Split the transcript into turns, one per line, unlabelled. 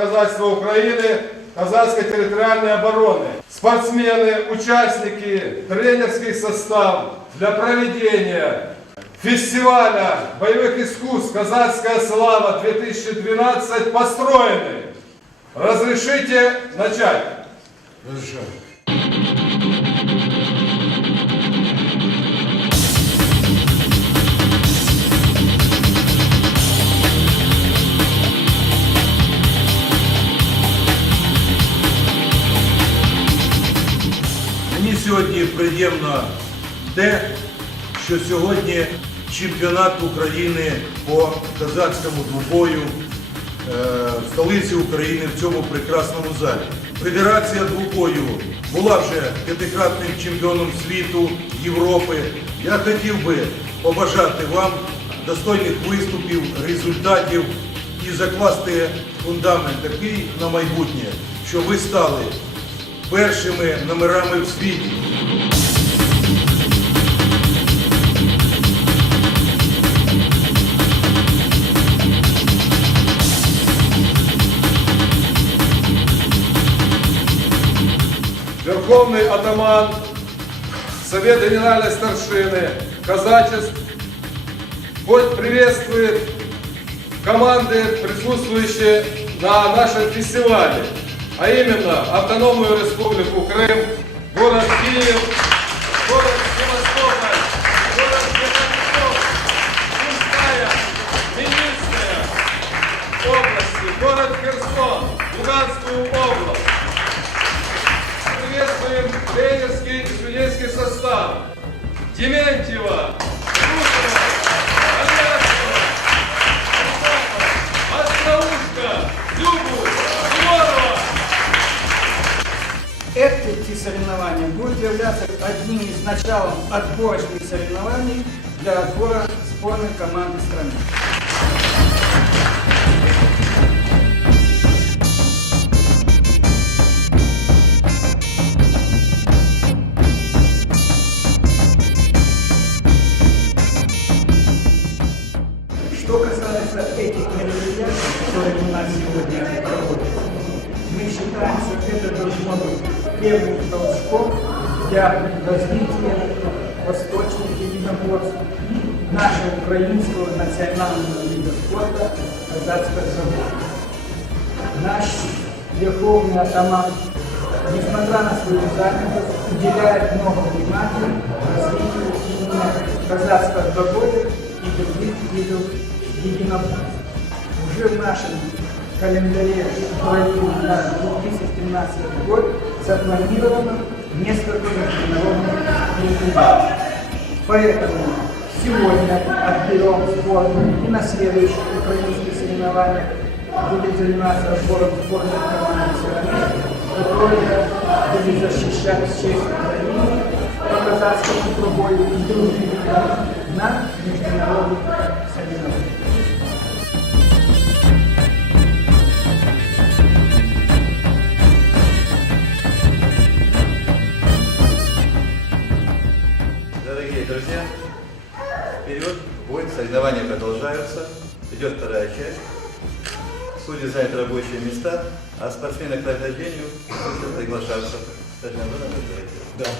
народного казачества Украины, казацкой территориальной обороны. Спортсмены, участники, тренерский состав для проведения фестиваля боевых искусств «Казацкая слава-2012» построены. Разрешите начать?
Мені сьогодні приємно те, що сьогодні чемпіонат України по казацькому двобою е, в столиці України в цьому прекрасному залі. Федерація двобою була вже п'ятикратним чемпіоном світу, Європи. Я хотів би побажати вам достойних виступів, результатів і закласти фундамент такий на майбутнє, що ви стали першими номерами в світі.
Верховный атаман, Совет Генеральной Старшины, казачеств, хоть приветствует команды, присутствующие на нашем фестивале, а именно Автономную Республику Крым, город Киев, город Севастополь, город Петропавловск, Сумская, Минская области, город Херсон, Луганскую область. Приветствуем тренерский и судейский состав. Дементьева,
Соревнования будут являться одним из началом отборочных соревнований для отбора сборной команды страны. Что касается этих мероприятий, которые у нас сегодня проводятся, что это должно быть первым толчком для развития восточных единоборств нашего украинского национального вида спорта казацкого забора. Наш верховный атаман, несмотря на свою занятость, уделяет много внимания развитию именно казацкого забора и других видов единоборств. Уже в нашем календаре на 2013 год запланировано несколько международных мероприятий. Поэтому сегодня отберем сборную и на следующих украинских соревнованиях будет заниматься отбором сборной команды страны, которая будет защищать честь Украины по казахскому трубою и другим на международных соревнованиях.
Соревнования продолжаются, идет вторая часть. Судьи заняты рабочие места, а спортсмены к награждению приглашаются. Это-